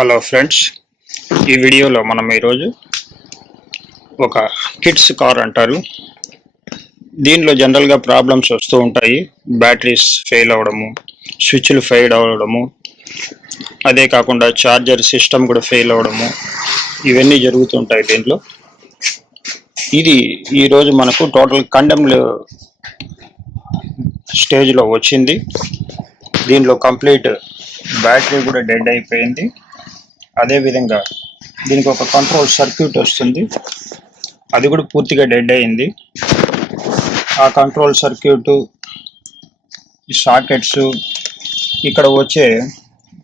Hello friends, ఈ వీడియోలో మనం ఈరోజు ఒక కిడ్స్ కార్ అంటారు. దీనిలో జనరల్గా ప్రాబ్లమ్స్ వస్తూ ఉంటాయి. బ్యాటరీస్ ఫెయిల్ అవ్వడము, స్విచ్లు ఫెయిల్ అవ్వడము, అదే కాకుండా ఛార్జర్ సిస్టమ్ కూడా ఫెయిల్ అవ్వడము, ఇవన్నీ జరుగుతుంటాయి. దీంట్లో ఇది ఈరోజు మనకు టోటల్ కండెమ్డ్ స్టేజ్లో వచ్చింది. దీనిలో కంప్లీట్ బ్యాటరీ కూడా డెడ్ అయిపోయింది. అదేవిధంగా దీనికి ఒక కంట్రోల్ సర్క్యూట్ వస్తుంది, అది కూడా పూర్తిగా డెడ్ అయింది. ఆ కంట్రోల్ సర్క్యూట్, ఈ సాకెట్స్, ఇక్కడ వచ్చే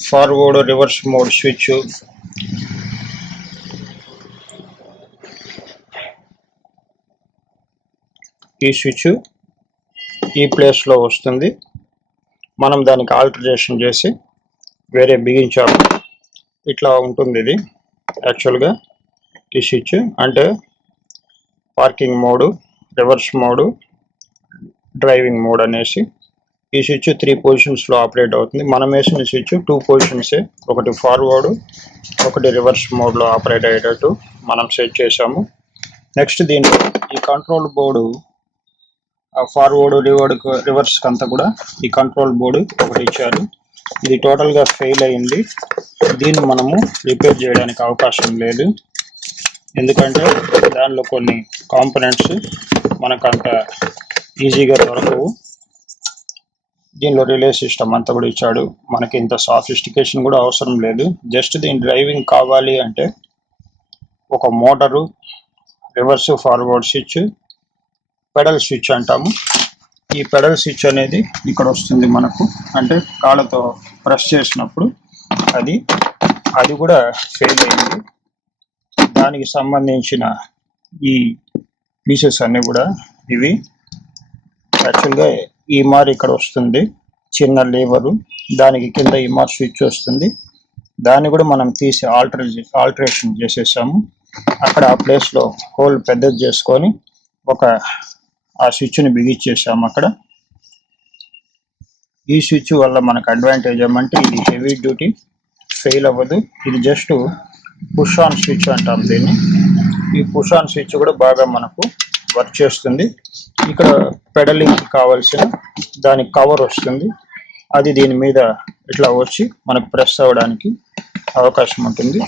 ఫార్వర్డ్ రివర్స్ మోడ్ స్విచ్, ఈ స్విచ్ ఈ ప్లేస్లో వస్తుంది. మనం దానికి ఆల్టరేషన్ చేసి వేరే బిగించాము. ఇట్లా ఉంటుంది. ఇది యాక్చువల్గా ఈ స్విచ్ అంటే parking mode, reverse mode, driving mode అనేసి ఈ స్విచ్ 3 పొజిషన్స్లో ఆపరేట్ అవుతుంది. మనం వేసిన స్విచ్ 2 పొజిషన్సే, ఒకటి ఫార్వర్డ్, ఒకటి రివర్స్ మోడ్లో ఆపరేట్ అయ్యేటట్టు మనం సెట్ చేసాము. నెక్స్ట్ దీంట్లో ఈ కంట్రోల్ బోర్డు, ఫార్వర్డ్ రివర్స్కి అంతా కూడా ఈ కంట్రోల్ బోర్డు ఒకటి ఇచ్చారు. ఇది టోటల్గా ఫెయిల్ అయింది. దీన్ని మనము రిపేర్ చేయడానికి అవకాశం లేదు, ఎందుకంటే దానిలో కొన్ని కాంపోనెంట్స్ మనకు అంత ఈజీగా దొరకవు. దీనిలో రిలే సిస్టమ్ అంతా కూడా ఇచ్చాడు. మనకి ఇంత సాఫిస్టికేషన్ కూడా అవసరం లేదు. జస్ట్ దీని డ్రైవింగ్ కావాలి అంటే ఒక motor, reverse forward switch, pedal switch అంటాము. ఈ పెడల్ స్విచ్ అనేది ఇక్కడ వస్తుంది మనకు, అంటే కాళ్ళతో ప్రెస్ చేసినప్పుడు అది కూడా ఫెయిల్ అయింది. దానికి సంబంధించిన ఈ పీసెస్ అన్నీ కూడా ఇవి యాక్చువల్గా ఈమార్ ఇక్కడ వస్తుంది, చిన్న లీవరు, దానికి కింద ఈమార్ స్విచ్ వస్తుంది. దాన్ని కూడా మనం తీసి ఆల్టరేషన్ చేసేసాము. అక్కడ ఆ ప్లేస్లో హోల్ పెద్దది చేసుకొని ఆ స్విచ్ని బిగించేసాము అక్కడ. ఈ స్విచ్ వల్ల మనకు అడ్వాంటేజ్ ఏమంటే ఇది హెవీ డ్యూటీ, ఫెయిల్ అవ్వదు. ఇది జస్ట్ పుష్ ఆన్ స్విచ్ అంటాం దీన్ని. ఈ పుష్ ఆన్ స్విచ్ కూడా బాగా మనకు వర్క్ చేస్తుంది. ఇక్కడ పెడలింగ్ కావాల్సిన దానికి కవర్ వస్తుంది, అది దీని మీద ఇట్లా వచ్చి మనకు ప్రెస్ అవ్వడానికి అవకాశం ఉంటుంది.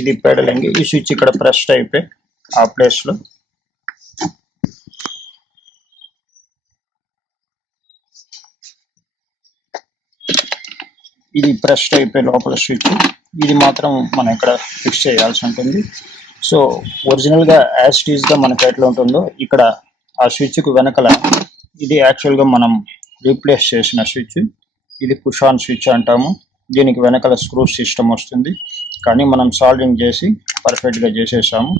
ఇది పెడలింగ్. ఈ స్విచ్ ఇక్కడ ప్రెస్ అయిపోయి ఆ ప్లేస్లో ఇది ప్రెస్ అయిపోయి లోపల స్విచ్, ఇది మాత్రం మనం ఇక్కడ ఫిక్స్ చేయాల్సి ఉంటుంది. సో ఒరిజినల్గా యాజ్ ఇట్ ఈస్గా మనకు ఎట్లా ఉంటుందో ఇక్కడ ఆ స్విచ్కు వెనకల ఇది యాక్చువల్గా మనం రీప్లేస్ చేసిన స్విచ్. ఇది పుష్ ఆన్ స్విచ్ అంటాము. దీనికి వెనకల స్క్రూ సిస్టమ్ వస్తుంది, కానీ మనం సాల్డింగ్ చేసి పర్ఫెక్ట్గా చేసేసాము.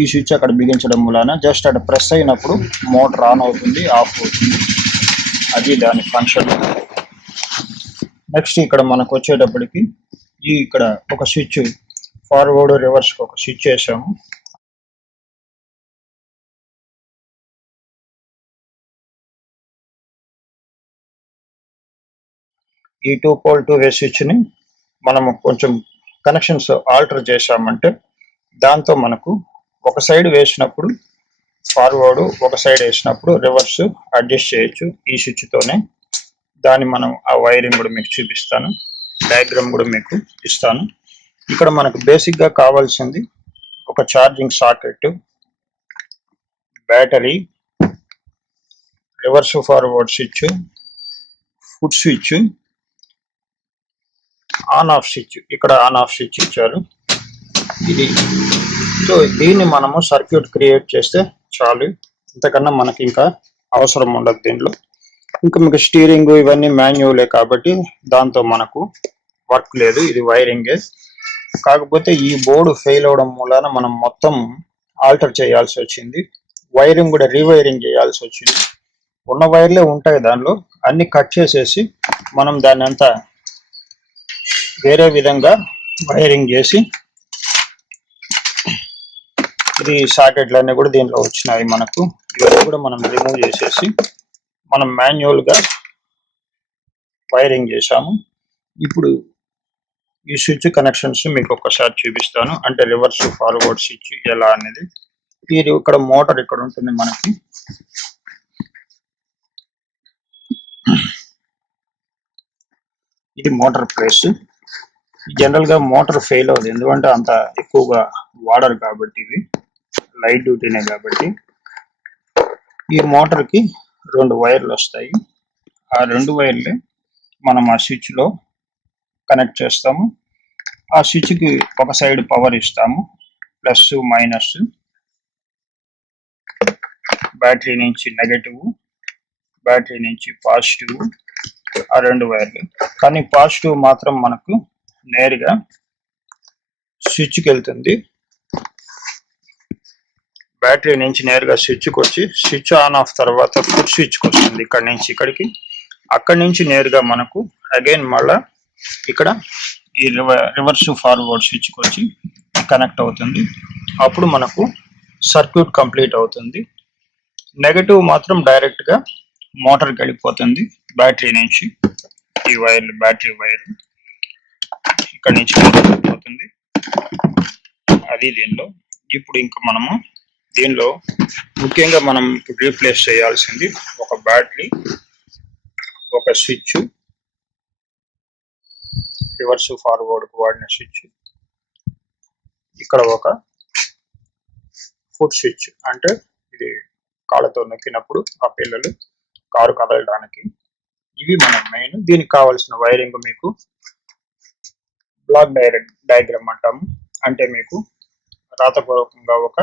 ఈ స్విచ్ అక్కడ బిగించడం వలన జస్ట్ అక్కడ ప్రెస్ అయినప్పుడు మోటార్ ఆన్ అవుతుంది, ఆఫ్ అవుతుంది. అది దాని ఫంక్షన్. నెక్స్ట్ ఇక్కడ మనకు వచ్చేటప్పటికి ఇక్కడ ఒక స్విచ్ ఫార్వర్డ్ రివర్స్ ఒక స్విచ్ వేసాము. ఈ 2 పోల్ 2 వే స్విచ్ని మనము కొంచెం కనెక్షన్స్ ఆల్టర్ చేసామంటే దాంతో మనకు ఒక సైడ్ వేసినప్పుడు ఫార్వర్డ్, ఒక సైడ్ వేసినప్పుడు రివర్స్ అడ్జస్ట్ చేయొచ్చు ఈ స్విచ్తోనే. దాన్ని మనం ఆ వైరింగ్ కూడా మీకు చూపిస్తాను, డయాగ్రామ్ కూడా మీకు ఇస్తాను. ఇక్కడ మనకు బేసిక్గా కావాల్సింది ఒక charging socket, battery, reverse forward switch, foot switch, on off switch. ఇక్కడ ఆన్ ఆఫ్ స్విచ్ ఇచ్చారు ఇది. సో దీన్ని మనము సర్క్యూట్ క్రియేట్ చేస్తే చాలు, ఇంతకన్నా మనకి ఇంకా అవసరం ఉండదు దీంట్లో. ఇంకా మీకు స్టీరింగ్ ఇవన్నీ మాన్యువలే కాబట్టి దాంతో మనకు వర్క్ లేదు, ఇది వైరింగే. కాకపోతే ఈ బోర్డు ఫెయిల్ అవడం మూలాన మనం మొత్తం ఆల్టర్ చేయాల్సి వచ్చింది. వైరింగ్ కూడా రీవైరింగ్ చేయాల్సి వచ్చింది. ఉన్న వైర్లే ఉంటాయి దానిలో, అన్ని కట్ చేసేసి మనం దాన్ని అంతా వేరే విధంగా వైరింగ్ చేసి, ఇది సాకెట్లు అన్నీ కూడా దీంట్లో వచ్చినాయి మనకు. ఇవన్నీ కూడా మనం రిమూవ్ చేసేసి మనం మాన్యువల్గా వైరింగ్ చేసాము. ఇప్పుడు ఈ స్విచ్ కనెక్షన్స్ మీకు ఒక్కసారి చూపిస్తాను, అంటే రివర్స్ ఫార్వర్డ్ స్విచ్ ఎలా అనేది. ఇది ఇక్కడ మోటార్ ఇక్కడ ఉంటుంది మనకి. ఇది మోటార్ ప్లేస్. జనరల్ గా మోటార్ ఫెయిల్ అవుతుంది, ఎందుకంటే అంత ఎక్కువగా వాడరు కాబట్టి, ఇవి లైట్ డ్యూటీనే కాబట్టి. ఈ మోటార్ కి 2 వైర్లు వస్తాయి. ఆ 2 వైర్లే మనం ఆ స్విచ్ లో కనెక్ట్ చేస్తాము. ఆ స్విచ్ కి ఒక సైడ్ పవర్ ఇస్తాము, ప్లస్ మైనస్. బ్యాటరీ నుంచి నెగటివ్, బ్యాటరీ నుంచి పాజిటివ్, ఆ 2 వైర్లు. కానీ పాజిటివ్ మాత్రం మనకు నేరుగా స్విచ్కి వెళ్తుంది. బ్యాటరీ నుంచి నేరుగా స్విచ్కి వచ్చి స్విచ్ ఆన్ ఆఫ్ తర్వాత ఫుట్ స్విచ్కి వస్తుంది ఇక్కడ నుంచి ఇక్కడికి. అక్కడి నుంచి నేరుగా మనకు అగైన్ మళ్ళా ఇక్కడ ఈ రివర్స్ ఫార్వర్డ్ స్విచ్కి వచ్చి కనెక్ట్ అవుతుంది. అప్పుడు మనకు సర్క్యూట్ కంప్లీట్ అవుతుంది. నెగటివ్ మాత్రం డైరెక్ట్గా మోటార్కి వెళ్ళిపోతుంది బ్యాటరీ నుంచి. ఈ వైర్లు, బ్యాటరీ వైర్ ఇక్కడ నుంచి వెళ్ళిపోతుంది. అది దీనిలో. ఇప్పుడు ఇంకా మనము దీనిలో ముఖ్యంగా మనం రీప్లేస్ చేయాల్సింది ఒక బ్యాటరీ, ఒక స్విచ్, రివర్స్ ఫార్వర్డ్ కు వాడిన స్విచ్, ఇక్కడ ఒక ఫుట్ స్విచ్, అంటే ఇది కాళ్ళతో నొక్కినప్పుడు ఆ పిల్లలు కారు కదలడానికి. ఇవి మనం మెయిన్. దీనికి కావాల్సిన వైరింగ్ మీకు బ్లాక్ డయాగ్రామ్ అంటాము, అంటే మీకు రాతపూర్వకంగా ఒక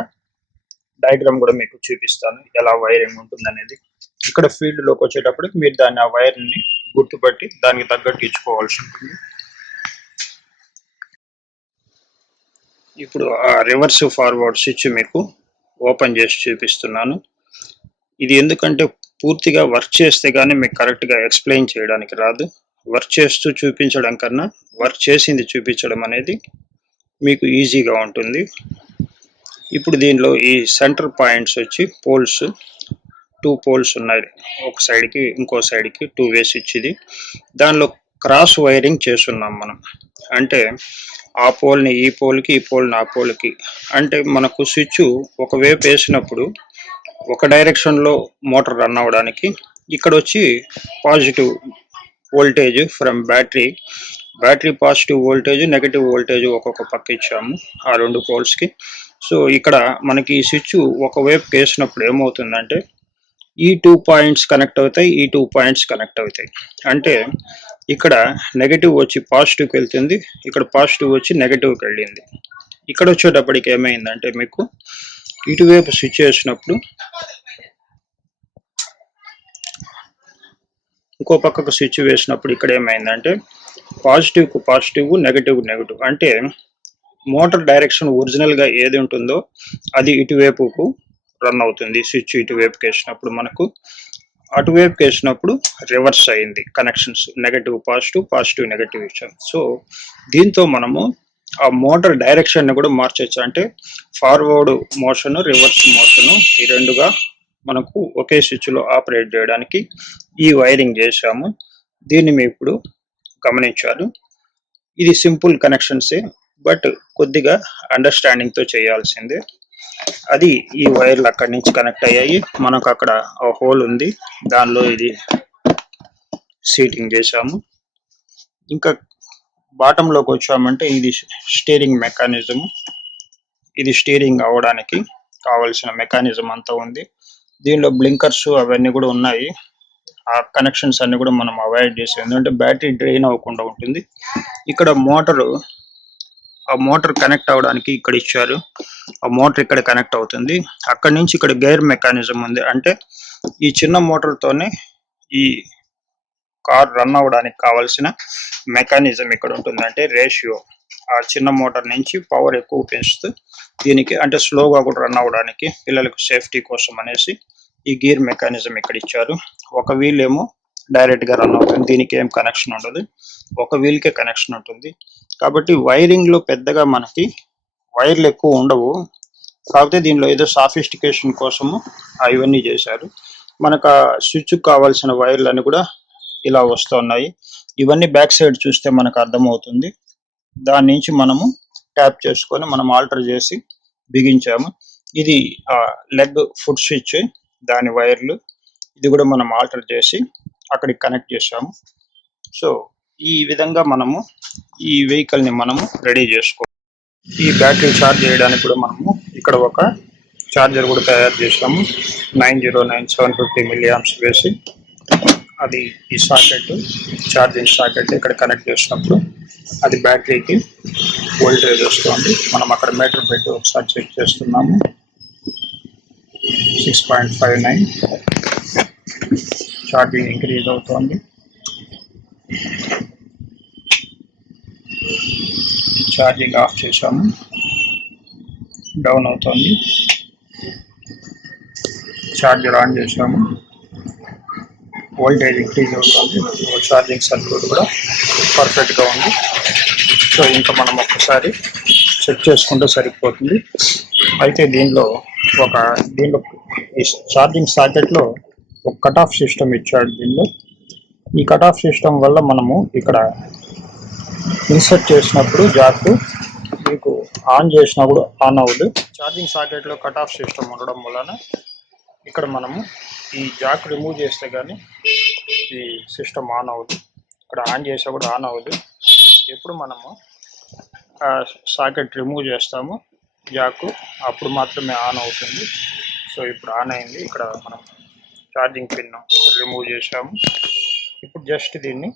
డయాగ్రామ్ కూడా మీకు చూపిస్తాను ఎలా వైరింగ్ ఉంటుంది అనేది. ఇక్కడ ఫీల్డ్ లోకి వచ్చేటప్పటికి మీరు దాన్ని ఆ వైర్ ని గుర్తుపట్టి దానికి తగ్గట్టు ఇచ్చుకోవాల్సి ఉంటుంది. ఇప్పుడు ఆ రివర్స్ ఫార్వర్డ్ స్విచ్ మీకు ఓపెన్ చేసి చూపిస్తున్నాను. ఇది ఎందుకంటే పూర్తిగా వర్క్ చేస్తే కానీ మీకు కరెక్ట్గా ఎక్స్ప్లెయిన్ చేయడానికి రాదు. వర్క్ చేస్తూ చూపించడం కన్నా వర్క్ చేసింది చూపించడం అనేది మీకు ఈజీగా ఉంటుంది. ఇప్పుడు దీనిలో ఈ సెంటర్ పాయింట్స్ వచ్చి పోల్స్, 2 పోల్స్ ఉన్నాయి. ఒక సైడ్కి ఇంకో సైడ్కి 2 వే స్విచ్ ఇది. దానిలో క్రాస్ వైరింగ్ చేస్తున్నాం మనం, అంటే ఆ పోల్ని ఈ పోల్కి, ఈ పోల్ని ఆ పోల్కి. అంటే మనకు స్విచ్ ఒకవైపు వేసినప్పుడు ఒక డైరెక్షన్లో మోటార్ రన్ అవ్వడానికి ఇక్కడ వచ్చి positive voltage from battery, positive voltage, negative voltage ఒక్కొక్క పక్క ఇచ్చాము ఆ 2 పోల్స్కి. సో ఇక్కడ మనకి ఈ స్విచ్ ఒకవైపు వేసినప్పుడు ఏమవుతుందంటే ఈ 2 పాయింట్స్ కనెక్ట్ అవుతాయి, ఈ 2 పాయింట్స్ కనెక్ట్ అవుతాయి. అంటే ఇక్కడ నెగటివ్ వచ్చి పాజిటివ్కి వెళ్తుంది, ఇక్కడ పాజిటివ్ వచ్చి నెగటివ్కి వెళ్ళింది. ఇక్కడ వచ్చేటప్పటికి ఏమైందంటే మీకు ఇటువైపు స్విచ్ చేసినప్పుడు ఇంకో పక్కకు స్విచ్ వేసినప్పుడు ఇక్కడ ఏమైందంటే పాజిటివ్కు పాజిటివ్, నెగటివ్ నెగటివ్. అంటే మోటార్ డైరెక్షన్ ఒరిజినల్గా ఏది ఉంటుందో అది ఇటువైపుకు రన్ అవుతుంది. స్విచ్ ఇటువైపుకి వేసినప్పుడు మనకు, అటువైపుకి వేసినప్పుడు రివర్స్ అయింది connections, negative positive, positive negative ఇచ్చాం. సో దీంతో మనము ఆ మోటార్ డైరెక్షన్ ని కూడా మార్చవచ్చు. అంటే ఫార్వర్డ్ మోషన్, రివర్స్ మోషన్ ఈ రెండుగా మనకు ఒకే స్విచ్ లో ఆపరేట్ చేయడానికి ఈ వైరింగ్ చేశాము. దీన్ని మీరు ఇప్పుడు గమనించారు. ఇది సింపుల్ కనెక్షన్సే, బట్ కొద్దిగా అండర్స్టాండింగ్ తో చేయాల్సిందే. అది ఈ వైర్లు అక్కడి నుంచి కనెక్ట్ అయ్యాయి. మనకు అక్కడ హోల్ ఉంది, దానిలో ఇది సీటింగ్ చేశాము. ఇంకా బాటంలోకి వచ్చామంటే ఇది స్టీరింగ్ మెకానిజం. ఇది స్టీరింగ్ అవ్వడానికి కావలసిన మెకానిజం అంతా ఉంది. దీనిలో బ్లింకర్స్ అవన్నీ కూడా ఉన్నాయి. ఆ కనెక్షన్స్ అన్ని కూడా మనం అవాయిడ్ చేసాం, ఎందుకంటే బ్యాటరీ డ్రైన్ అవ్వకుండా ఉంటుంది. ఇక్కడ ఆ మోటార్ కనెక్ట్ అవ్వడానికి ఇక్కడ ఇచ్చారు. ఆ మోటార్ ఇక్కడ కనెక్ట్ అవుతుంది. అక్కడి నుంచి ఇక్కడ గేర్ మెకానిజం ఉంది. అంటే ఈ చిన్న మోటార్తోనే ఈ కార్ రన్ అవ్వడానికి కావాల్సిన మెకానిజం ఇక్కడ ఉంటుంది. అంటే రేషియో, ఆ చిన్న మోటార్ నుంచి పవర్ ఎక్కువ పెంచుతూ దీనికి, అంటే స్లోగా కూడా రన్ అవ్వడానికి పిల్లలకు సేఫ్టీ కోసం అనేసి ఈ గేర్ మెకానిజం ఇక్కడ ఇచ్చారు. ఒక వీల్ ఏమో డైరెక్ట్ గా రన్ అవుతుంది, దీనికి ఏం కనెక్షన్ ఉండదు, ఒక వీల్ కే కనెక్షన్ ఉంటుంది. కాబట్టి వైరింగ్ లో పెద్దగా మనకి వైర్లు ఎక్కువ ఉండవు. కాకపోతే దీనిలో ఏదో సాఫిస్టికేషన్ కోసము ఇవన్నీ చేశారు. మనకు ఆ స్విచ్ కావాల్సిన వైర్లు అన్ని కూడా ఇలా వస్తున్నాయి. ఇవన్నీ బ్యాక్ సైడ్ చూస్తే మనకు అర్థమవుతుంది. దాని నుంచి మనము ట్యాప్ చేసుకొని మనం ఆల్టర్ చేసి బిగించాము. ఇది లెగ్ ఫుట్ స్విచ్, దాని వైర్లు, ఇది కూడా మనం ఆల్టర్ చేసి అక్కడికి కనెక్ట్ చేసాము. సో ఈ విధంగా మనము ఈ వెహికల్ని మనము రెడీ చేసుకో. ఈ బ్యాటరీ ఛార్జ్ చేయడానికి కూడా మనము ఇక్కడ ఒక ఛార్జర్ కూడా తయారు చేసాము. 909750 mAh వేసి అది ఈ సాకెట్, ఛార్జింగ్ సాకెట్ ఇక్కడ కనెక్ట్ చేసినప్పుడు అది బ్యాటరీకి వోల్టేజ్ వస్తుంది. మనం అక్కడ మీటర్ పెట్టి ఒకసారి చెక్ చేస్తున్నాము. 6.59 ఛార్జింగ్ ఇంక్రీజ్ అవుతుంది. ఛార్జింగ్ ఆఫ్ చేసాము, డౌన్ అవుతుంది. ఛార్జర్ ఆన్ చేసాము, వోల్టేజ్ ఇంక్రీజ్ అవుతుంది. ఛార్జింగ్ సర్క్యూట్ కూడా పర్ఫెక్ట్గా ఉంది. సో ఇంకా మనం ఒక్కసారి చెక్ చేసుకుంటే సరిపోతుంది. అయితే దీనిలో ఈ ఛార్జింగ్ సాకెట్లో ఒక కట్ ఆఫ్ సిస్టమ్ ఇచ్చాడు. దీనిలో ఈ కట్ ఆఫ్ సిస్టమ్ వల్ల మనము ఇక్కడ ఇన్సర్ట్ చేసినప్పుడు జాక్ మీకు ఆన్ చేసినా కూడా ఆన్ అవ్వదు. ఛార్జింగ్ సాకెట్లో కట్ ఆఫ్ సిస్టమ్ ఉండడం వలన ఇక్కడ మనము ఈ జాక్ రిమూవ్ చేస్తే కానీ ఈ సిస్టమ్ ఆన్ అవ్వదు. ఇక్కడ ఆన్ చేసా కూడా ఆన్ అవ్వదు. ఎప్పుడు మనము సాకెట్ రిమూవ్ చేస్తాము జాక్, అప్పుడు మాత్రమే ఆన్ అవుతుంది. సో ఇప్పుడు ఆన్ అయింది. ఇక్కడ మనం ఛార్జింగ్ పిన్ రిమూవ్ చేసాము. ఇప్పుడు జస్ట్ దీన్ని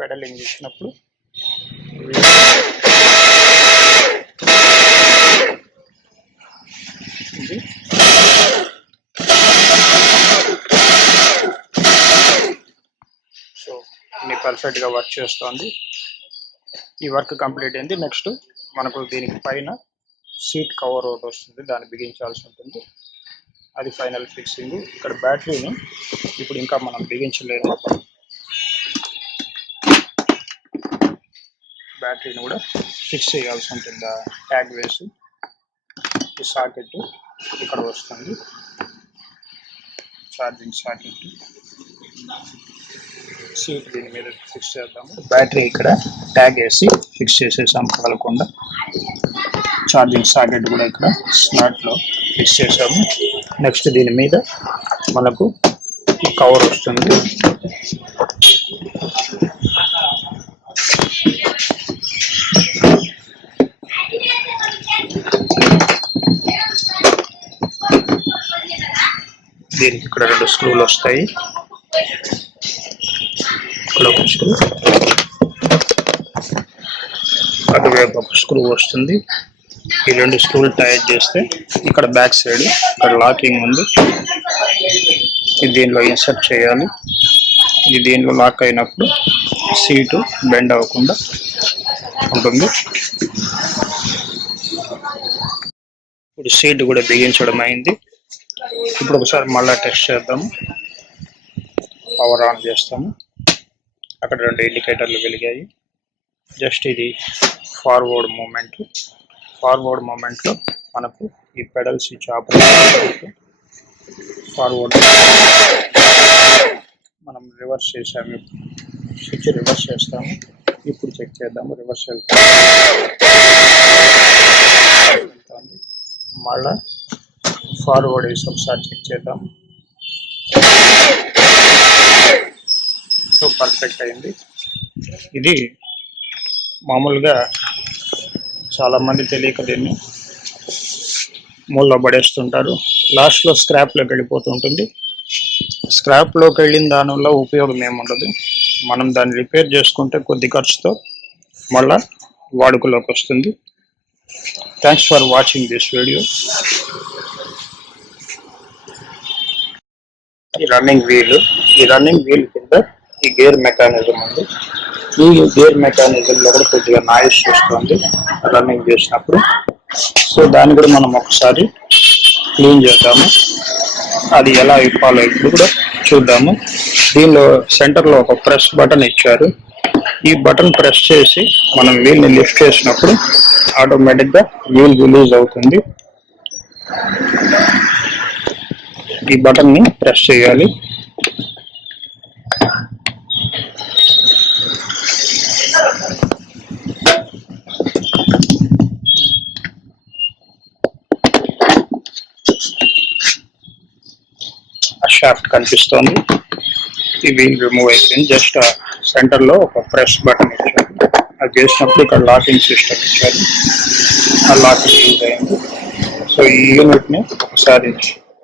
పెడలింగ్ ఇచ్చినప్పుడు ఇది సో ఇది పర్ఫెక్ట్గా వర్క్ చేస్తుంది. ఈ వర్క్ కంప్లీట్ అయింది. నెక్స్ట్ మనకు దీనికి పైన సీట్ కవర్ ఒకటి వస్తుంది, దాన్ని బిగించాల్సి ఉంటుంది. అది ఫైనల్ ఫిక్సింగ్. ఇక్కడ బ్యాటరీని ఇప్పుడు ఇంకా మనం బిగించలేదు. బ్యాటరీని కూడా ఫిక్స్ చేయాల్సి ఉంటుంది. ట్యాగ్ వేసి ఈ సాకెట్ ఇక్కడ వస్తుంది, ఛార్జింగ్ సాకెట్. సీట్ దీని మీద ఫిక్స్ చేద్దాము. బ్యాటరీ ఇక్కడ ట్యాగ్ వేసి ఫిక్స్ చేసేసాం కదలకుండా. ఛార్జింగ్ సాకెట్ కూడా ఇక్కడ స్లాట్లో ఫిక్స్ చేసాము. నెక్స్ట్ దీని మీద మనకు కవర్ వస్తుంది. దీనికి ఇక్కడ 2 స్క్రూలు వస్తాయి. ఇక్కడ ఒక స్క్రూ, అటువైపు ఒక స్క్రూ వస్తుంది. ఈ 2 స్క్రూలు టైట్ చేస్తే ఇక్కడ బ్యాక్ సైడ్ ఇక్కడ లాకింగ్ ఉంది. ఇది దీనిలో ఇన్సర్ట్ చేయాలి. ఇది దీనిలో లాక్ అయినప్పుడు సీటు బెండ్ అవ్వకుండా ఉంటుంది. ఇప్పుడు సీట్ కూడా బిగించడం అయింది. ఇప్పుడు ఒకసారి మళ్ళీ టెస్ట్ చేద్దాము. పవర్ ఆన్ చేస్తాము. అక్కడ 2 ఇండికేటర్లు వెలిగాయి. జస్ట్ ఇది ఫార్వర్డ్ మూమెంట్లో మనకు ఈ పెడల్ స్విచ్ ఆపరేట్. ఫార్వర్డ్ మనం రివర్స్ చేసాము. స్విచ్ రివర్స్ చేస్తాము. ఇప్పుడు చెక్ చేద్దాము. రివర్స్ వెళ్తాము. మళ్ళా ఫార్వర్డ్ వేసి ఒకసారి చెక్ చేద్దాం. సో పర్ఫెక్ట్ అయింది. ఇది మామూలుగా చాలామంది తెలియక దీన్ని మూలలో పడేస్తుంటారు. లాస్ట్లో స్క్రాప్లోకి వెళ్ళిపోతుంటుంది. స్క్రాప్లోకి వెళ్ళిన దానివల్ల ఉపయోగం ఏముండదు. మనం దాన్ని రిపేర్ చేసుకుంటే కొద్ది ఖర్చుతో మళ్ళా వాడుకలోకి వస్తుంది. Thanks for watching this video. ఈ రన్నింగ్ వీల్ కింద ఈ గేర్ మెకానిజం ఉంది. ఈ గేర్ మెకానిజంలో కూడా కొద్దిగా నాయిస్ వస్తుంది రన్నింగ్ చేసినప్పుడు. సో దాన్ని కూడా మనం ఒకసారి క్లీన్ చేద్దాము. అది ఎలా ఇప్పాలో ఇప్పుడు కూడా చూద్దాము. దీనిలో సెంటర్లో ఒక ప్రెస్ బటన్ ఇచ్చారు. ఈ బటన్ ప్రెస్ చేసి మనం వీల్ని లిఫ్ట్ చేసినప్పుడు ఆటోమేటిక్గా వీల్ రిలీజ్ అవుతుంది. ఈ బటన్ని ప్రెస్ చేయాలి. షాఫ్ట్ కనిపిస్తోంది. ఈ వీల్ రిమూవ్ అయిపోయింది. జస్ట్ సెంటర్లో ఒక ప్రెస్ బటన్ ఇచ్చారు. అది చేసినప్పుడు ఇక్కడ లాకింగ్ సిస్టమ్ ఇచ్చారు. ఆ లాకింగ్ యూజ్ అయింది. సో ఈ యూనిట్ని ఒకసారి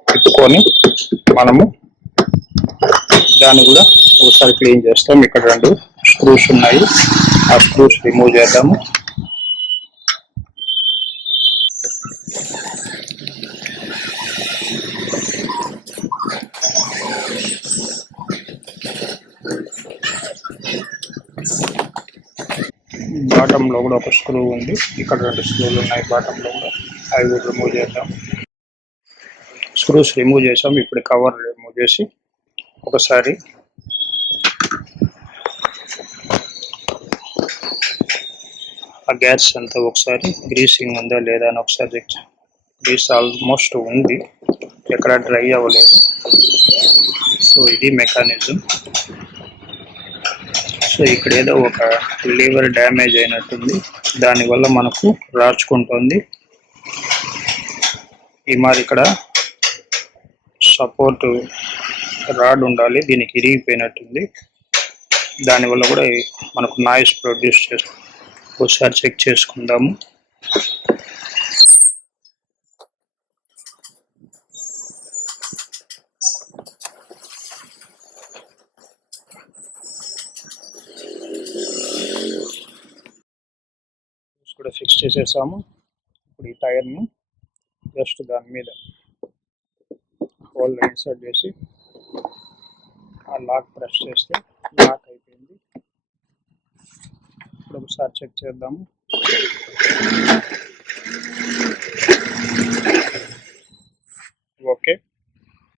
తిప్పుకొని మనము దాన్ని కూడా ఒకసారి క్లీన్ చేస్తాం. ఇక్కడ 2 స్క్రూస్ ఉన్నాయి. ఆ స్క్రూస్ రిమూవ్ చేద్దాము. బాటంలో కూడా ఒక స్క్రూ ఉంది. ఇక్కడ 2 స్క్రూలు ఉన్నాయి బాటంలో కూడా. అవి కూడా రిమూవ్ చేద్దాం. స్క్రూస్ రిమూవ్ చేసాం. ఇప్పుడు కవర్ రిమూవ్ చేసి ఒకసారి ఆ గ్యాస్ అంతా ఒకసారి గ్రీసింగ్ ఉందా లేదా అని ఒకసారి చెక్. గ్రీస్ ఆల్మోస్ట్ ఉంది, ఎక్కడ డ్రై అవ్వలేదు. సో ఇది మెకానిజం. సో ఇక్కడ ఏదో ఒక లీవర్ డ్యామేజ్ అయినట్టుంది. దానివల్ల మనకు రాచుకుంటుంది. ఈ మరి ఇక్కడ సపోర్ట్ రాడ్ ఉండాలి, దీనికి ఇరిగిపోయినట్టుంది. దానివల్ల కూడా మనకు నాయిస్ ప్రొడ్యూస్ చేస్తుంది. ఒకసారి చెక్ చేసుకుందాము. కూడా ఫిక్స్ చేసేసాము. ఇప్పుడు ఈ టైర్ను జస్ట్ దాని మీద హోల్ ఇన్సర్ట్ చేసి ఆ లాక్ ప్రెస్ చేస్తే లాక్ అయిపోయింది. ఇప్పుడు ఒకసారి చెక్ చేద్దాము.